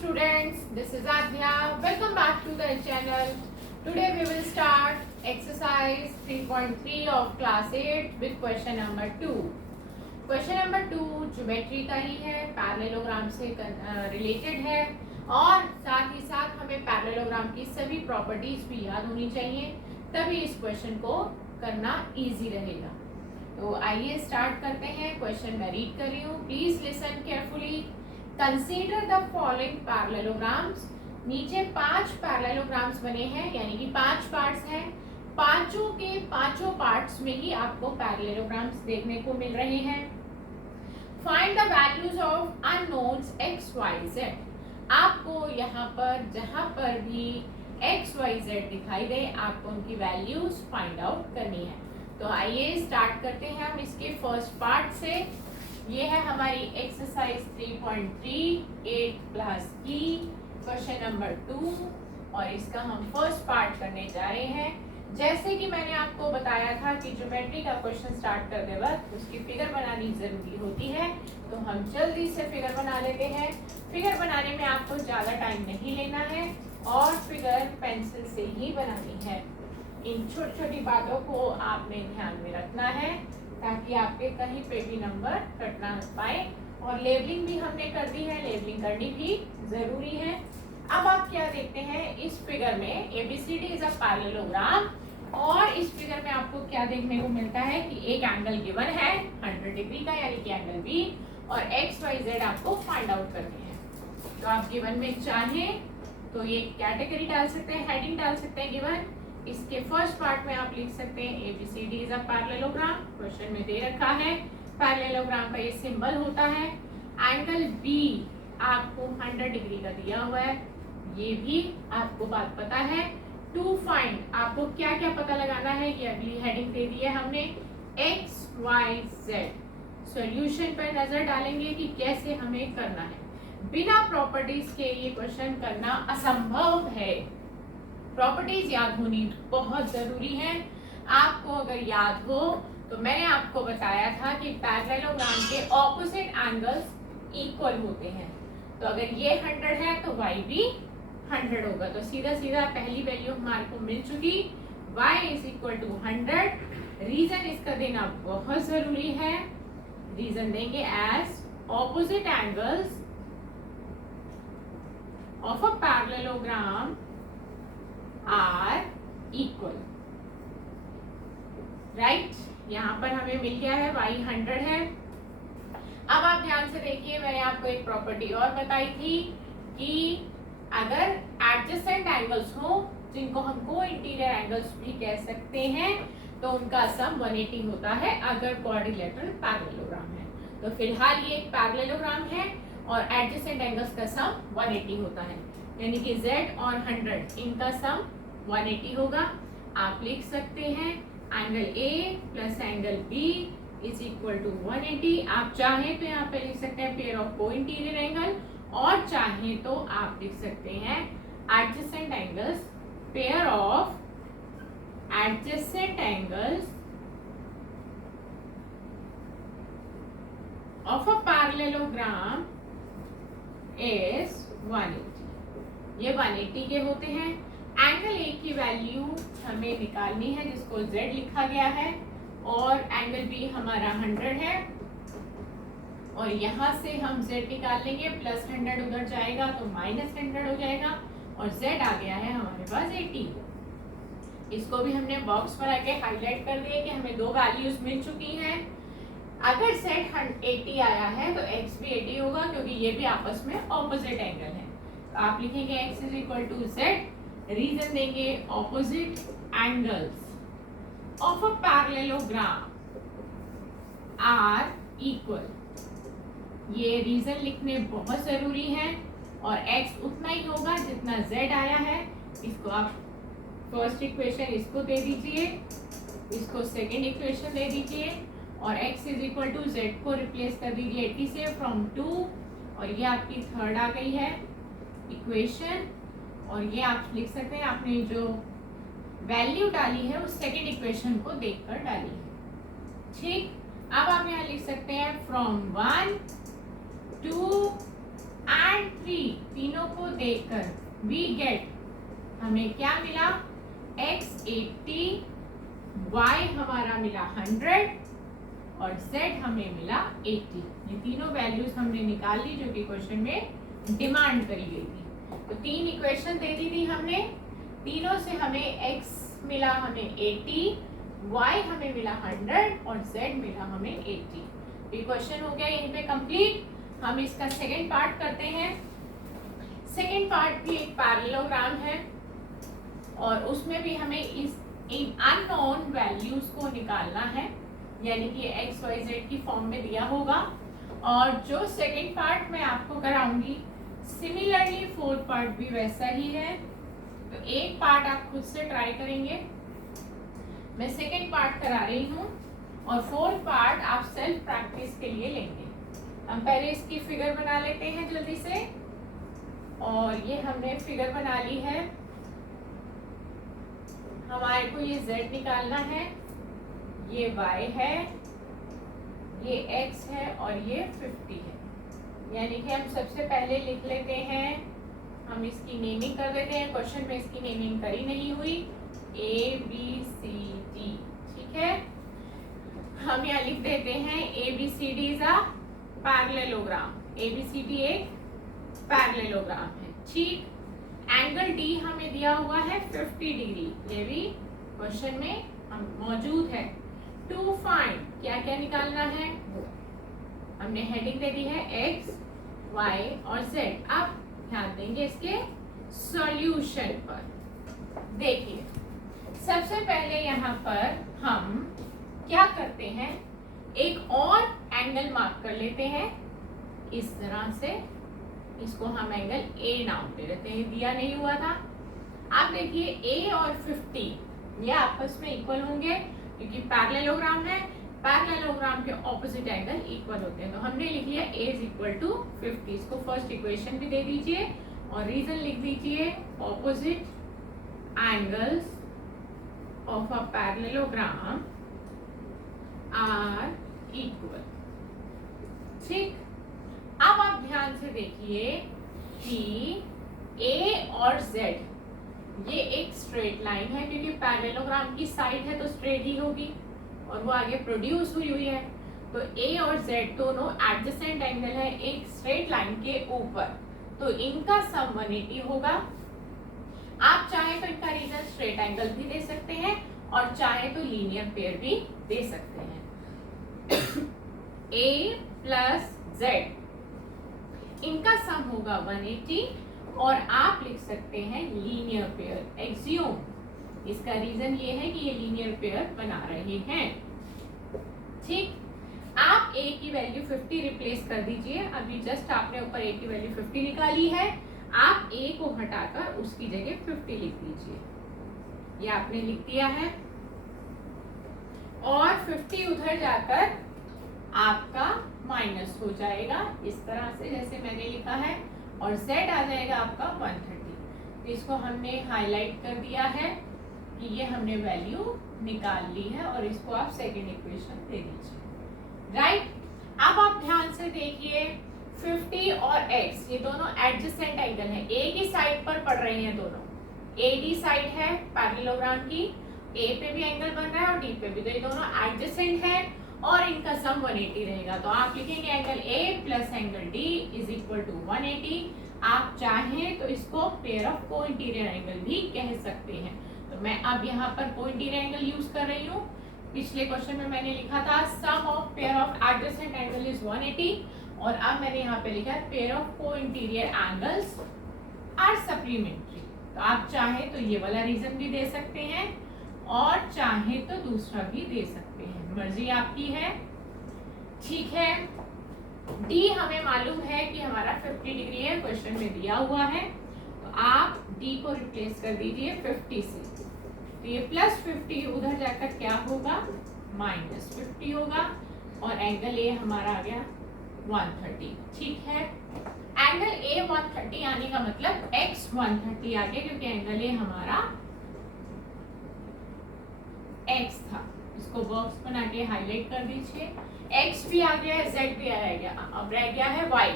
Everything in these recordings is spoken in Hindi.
students, this is Adya. Welcome back to the channel. Today we will start exercise 3.3 of class 8 with question number 2. Question number 2 geometry का ही है, पैरेललोग्राम से रिलेटेड है और साथ ही साथ हमें पैरेललोग्राम की सभी प्रॉपर्टीज भी याद होनी चाहिए, तभी इस क्वेश्चन को करना इजी रहेगा। तो आइए स्टार्ट करते हैं। क्वेश्चन मैं रीड कर रही हूँ, please listen carefully. Consider the following parallelograms. नीचे 5 पैरेललोग्राम्स बने हैं, यानी कि 5 पार्ट्स हैं। पांचों के पांचों पार्ट्स में ही आपको पैरेललोग्राम्स देखने को मिल रहे हैं। Find the values of unknowns x, y, z। आपको यहाँ पर जहां पर भी x, y, z दिखाई दे, आपको उनकी वैल्यूज फाइंड आउट करनी है। तो आइए स्टार्ट करते हैं हम इसके फर्स्ट पार्ट से। ये है हमारी एक्सरसाइज 3.3 8 क्लास की क्वेश्चन नंबर 2 और इसका हम फर्स्ट पार्ट करने जा रहे हैं। जैसे कि मैंने आपको बताया था कि ज्योमेट्री का क्वेश्चन स्टार्ट करते वक्त उसकी फिगर बनानी जरूरी होती है, तो हम जल्दी से फिगर बना लेते हैं। फिगर बनाने में आपको ज़्यादा टाइम नहीं लेना है और फिगर पेंसिल से ही बनानी है। इन छोटी छोटी बातों को आपने ध्यान में रखना है ताकि आपके कहीं पे भी नंबर कट ना पाए। और लेबलिंग भी हमने कर दी है, लेबलिंग करनी भी जरूरी है। अब आप क्या देखते हैं इस फिगर में, ABCD इज अ पैरेललोग्राम और इस फिगर में आपको क्या देखने को मिलता है कि एक एंगल गिवन है 100 डिग्री का, यानी कि एंगल B, और x, y, z आपको फाइंड आउट करने हैं। तो आप गिवन में चाहें तो ये कैटेगरी डाल सकते हैं, हेडिंग डाल सकते हैं गिवन। इसके फर्स्ट पार्ट में आप लिख सकते हैं ABCD is a parallelogram. Question में दे रखा है पैरेललोग्राम का ये सिंबल होता है। एंगल B आपको 100 डिग्री का दिया हुआ है, ये भी आपको बात पता है। टू फाइंड आपको क्या क्या पता लगाना है, ये अगली हेडिंग दे दी है हमने, x, y, z। सॉल्यूशन पर नजर डालेंगे कि कैसे हमें करना है। बिना प्रॉपर्टीज के ये क्वेश्चन करना असंभव है। प्रॉपर्टीज याद होनी बहुत जरूरी है। आपको अगर याद हो तो मैंने आपको बताया था कि पैरेललोग्राम के ऑपोजिट एंगल्स इक्वल होते हैं। तो अगर ये 100 है तो y भी 100 होगा। तो सीधा सीधा पहली वैल्यू हमारे को मिल चुकी, y is equal to 100। Reason इसका देना बहुत जरूरी है। रीजन देंगे as opposite angles of a parallelogram are equal. Right, यहाँ पर हमें मिल गया है y 100 है। अब आप ध्यान से देखिए, मैंने आपको एक प्रॉपर्टी और बताई थी कि अगर एडजेसेंट एंगल्स हो, जिनको हम को इंटीरियर एंगल्स भी कह सकते हैं, तो उनका सम 180 होता है अगर क्वाड्रिलेटरल पैरेललोग्राम है। तो फिलहाल ये एक पैरेललोग्राम है और एडजेसेंट एंगल्स का सम 180 होता है, यानी कि Z और 100 इनका सम 180 होगा। आप लिख सकते हैं angle A plus angle B is equal to 180। आप चाहें तो यहाँ पे लिख सकते हैं पेयर ऑफ को इंटीरियर एंगल, और चाहें तो आप लिख सकते हैं adjacent angles, pair of adjacent angles of a parallelogram is 180। ये 180 के होते हैं। एंगल A की वैल्यू हमें निकालनी है जिसको Z लिखा गया है, और एंगल B हमारा 100 है और यहाँ से हम Z निकाल लेंगे, प्लस 100 उधर जाएगा तो माइनस 100 हो जाएगा और Z आ गया है हमारे पास 80। इसको भी हमने बॉक्स पर आके हाईलाइट कर दिया कि हमें दो वैल्यूज मिल चुकी हैं। अगर Z 80 आया है तो X भी 80 होगा, क्योंकि ये भी आपस में ऑपोजिट एंगल है। तो आप लिखेंगे X is equal to Z। Reason देंगे opposite angles of a parallelogram are equal. ये रीजन लिखने बहुत जरूरी है और x उतना ही होगा जितना z आया है। इसको आप फर्स्ट इक्वेशन इसको दे दीजिए, इसको सेकंड इक्वेशन दे दीजिए और x is equal to z को रिप्लेस कर दीजिए 80 से फ्रॉम 2, और ये आपकी थर्ड आ गई है इक्वेशन। और ये आप लिख सकते हैं आपने जो वैल्यू डाली है उस सेकंड इक्वेशन को देखकर डाली है। ठीक, अब आप यहाँ लिख सकते हैं फ्रॉम 1 to एंड 3, तीनों को देखकर वी गेट, हमें क्या मिला, x 80, y हमारा मिला 100 और z हमें मिला 80। ये तीनों वैल्यूज हमने निकाल ली जो कि क्वेश्चन में डिमांड करी गई थी। तो 3 इक्वेशन दे दी थी हमने, तीनों से हमें x मिला हमें 80, y हमें मिला 100 और z मिला हमें 80। ये क्वेश्चन हो गया यहीं पे कंप्लीट। हम इसका सेकंड पार्ट करते हैं। सेकंड पार्ट भी एक पैरेललोग्राम है और उसमें भी हमें इन अननोन वैल्यूज को निकालना है, यानी कि एक्स वाई जेड की फॉर्म में दिया होगा। और जो सेकंड पार्ट मैं आपको कराऊंगी सिमिलरली फोर्थ पार्ट भी वैसा ही है। तो एक पार्ट आप खुद से ट्राई करेंगे, मैं सेकंड पार्ट करा रही हूँ और फोर्थ पार्ट आप सेल्फ प्रैक्टिस के लिए लेंगे। हम पहले इसकी फिगर बना लेते हैं जल्दी से। और ये हमने फिगर बना ली है। हमारे को ये z निकालना है, ये y है, ये x है और ये 50 है। यानी कि हम सबसे पहले लिख लेते हैं, हम इसकी नेमिंग कर देते हैं। क्वेश्चन में इसकी नेमिंग करी नहीं हुई, A B C D, ठीक है। हम यहाँ लिख देते हैं ABCD is a parallelogram. ABCD एक पैरेललोग्राम है, ठीक। एंगल D हमें दिया हुआ है 50 डिग्री, ये भी क्वेश्चन में मौजूद है। टू फाइंड, क्या क्या निकालना है, हमने हेडिंग दे दी है x, y और z। अब ध्यान देंगे इसके सॉल्यूशन पर। देखिए सबसे पहले यहाँ पर हम क्या करते हैं, एक और एंगल मार्क कर लेते हैं इस तरह से। इसको हम एंगल A नाम दे देते हैं, दिया नहीं हुआ था। आप देखिए A और 50 ये आपस में इक्वल होंगे क्योंकि पैरेललोग्राम है, पैरेललोग्राम के ऑपोजिट एंगल इक्वल होते हैं। तो हमने लिख लिया A इज इक्वल टू 50। इसको फर्स्ट इक्वेशन भी दे दीजिए और रीजन लिख दीजिए, opposite angles of a parallelogram are equal, ठीक। अब आप ध्यान से देखिए कि A और Z ये एक स्ट्रेट लाइन है क्योंकि पैरेललोग्राम की साइड है तो स्ट्रेट ही होगी और वो आगे प्रोड्यूस हुई है। तो A और Z दोनों एडजेसेंट एंगल है एक स्ट्रेट लाइन के ऊपर, तो इनका सम 180 होगा। आप चाहे तो इनका रीजन स्ट्रेट एंगल भी दे सकते हैं और चाहे तो लीनियर पेयर भी दे सकते हैं। A प्लस Z इनका सम होगा 180 और आप लिख सकते हैं लीनियर पेयर एक्सियोम। इसका रीजन ये है कि ये लीनियर पेयर बना रहे हैं, ठीक। आप A की वैल्यू 50 रिप्लेस कर दीजिए। अभी जस्ट आपने ऊपर A की वैल्यू 50 निकाली है, आप A को हटाकर उसकी जगह 50 लिख दीजिए। ये आपने लिख दिया है और 50 उधर जाकर आपका माइनस हो जाएगा इस तरह से जैसे मैंने लिखा है और z आ जाएगा आपका 130। तो इसको हमने हाईलाइट कर दिया है कि ये हमने वैल्यू निकाल ली है और इसको आप सेकंड इक्वेशन दे दीजिए, राइट। अब आप ध्यान से देखिए 50 और x ये दोनों एडजेसेंट एंगल है, A की साइड पर पड़ रहे हैं दोनों। AD साइड है पैरेललोग्राम की, A पे भी एंगल बन रहा है और D पे भी, तो ये दोनों एडजेसेंट है और इनका सम 180 रहेगा। तो आप लिखेंगे angle A plus angle D is equal to 180। आप चाहें तो इसको पेयर ऑफ को इंटीरियर एंगल भी कह सकते हैं। तो मैं अब यहाँ पर को इंटीरियर एंगल यूज कर रही हूँ। पिछले क्वेश्चन में मैंने लिखा था sum of pair of adjacent angle is 180 और अब मैंने यहाँ पे लिखा है पेयर ऑफ को इंटीरियर एंगल्स आर सप्लीमेंट्री। तो आप चाहे तो ये वाला रीजन भी दे सकते हैं और चाहे तो दूसरा भी दे सकते हैं, मर्जी आपकी है, ठीक है। D हमें मालूम है कि हमारा 50 डिग्री है, क्वेश्चन में दिया हुआ है। तो आप D को रिप्लेस कर दीजिए 50 से, तो ये प्लस 50 उधर जाकर क्या होगा माइनस 50 होगा और एंगल A हमारा आ गया 130, ठीक है। एंगल A 130 आने का मतलब X 130 आ गया क्योंकि एंगल A हमारा X था। इसको बॉक्स बना के हाईलाइट कर दीजिए। X भी आ गया है, Z भी आ गया, अब रह गया है Y।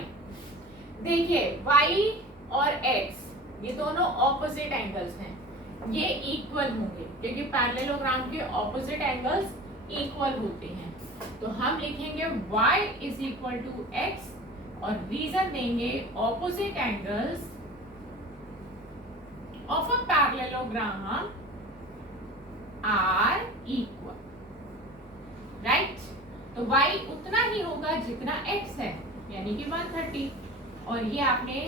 देखिए y और x ये दोनों ऑपोजिट एंगल्स हैं, ये इक्वल होंगे क्योंकि पैरेललोग्राम के ऑपोजिट एंगल्स इक्वल होते हैं। तो हम लिखेंगे y is equal to x और रीजन देंगे opposite angles of a parallelogram are equal, right. तो y उतना ही होगा जितना x है, यानी कि 130। और ये आपने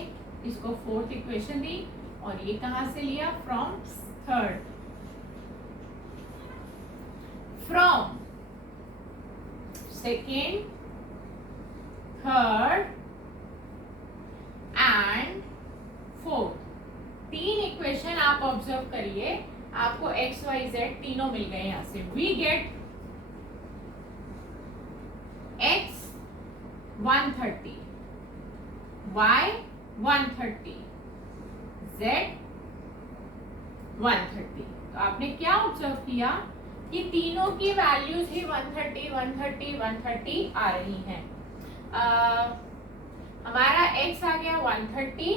इसको फोर्थ इक्वेशन दी और ये कहां से लिया? From third, from second, third and fourth. तीन इक्वेशन आप ऑब्जर्व करिए, आपको x y z तीनों मिल गए। यहां से we get x 130, y 130, z 130। तो आपने क्या ऑब्जर्व किया कि तीनों की वैल्यूज ही 130, 130, 130 आ रही हैं। हमारा x आ गया 130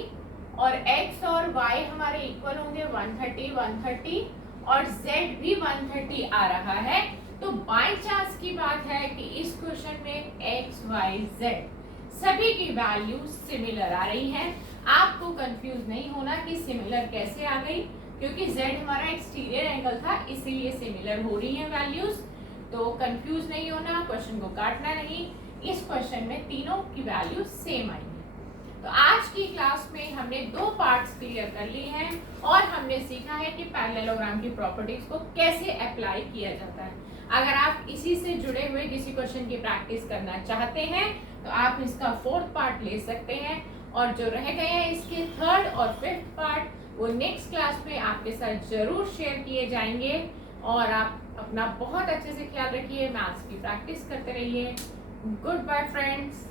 और x और y हमारे इक्वल होंगे 130, 130 और z भी 130 आ रहा है। तो बाय चांस की बात है कि इस क्वेश्चन में x, y, z सभी की वैल्यू सिमिलर आ रही है। आपको कंफ्यूज नहीं होना कि सिमिलर कैसे आ गई, क्योंकि z हमारा एक्सटीरियर एंगल था, इसीलिए सिमिलर हो रही है वैल्यूज। तो कंफ्यूज नहीं होना, क्वेश्चन को काटना नहीं। इस क्वेश्चन में तीनों की वैल्यू सेम आई है। तो आज की क्लास में हमने दो पार्ट्स क्लियर कर लिए हैं और हमने सीखा है कि पैरेललोग्राम की प्रॉपर्टीज को कैसे अप्लाई किया जाता है। अगर आप इसी से जुड़े हुए किसी क्वेश्चन की प्रैक्टिस करना चाहते हैं तो आप इसका फोर्थ पार्ट ले सकते हैं, और जो रह गए हैं इसके थर्ड और फिफ्थ पार्ट वो नेक्स्ट क्लास में आपके साथ जरूर शेयर किए जाएंगे। और आप अपना बहुत अच्छे से ख्याल रखिए, मैथ्स की प्रैक्टिस करते रहिए। Goodbye friends.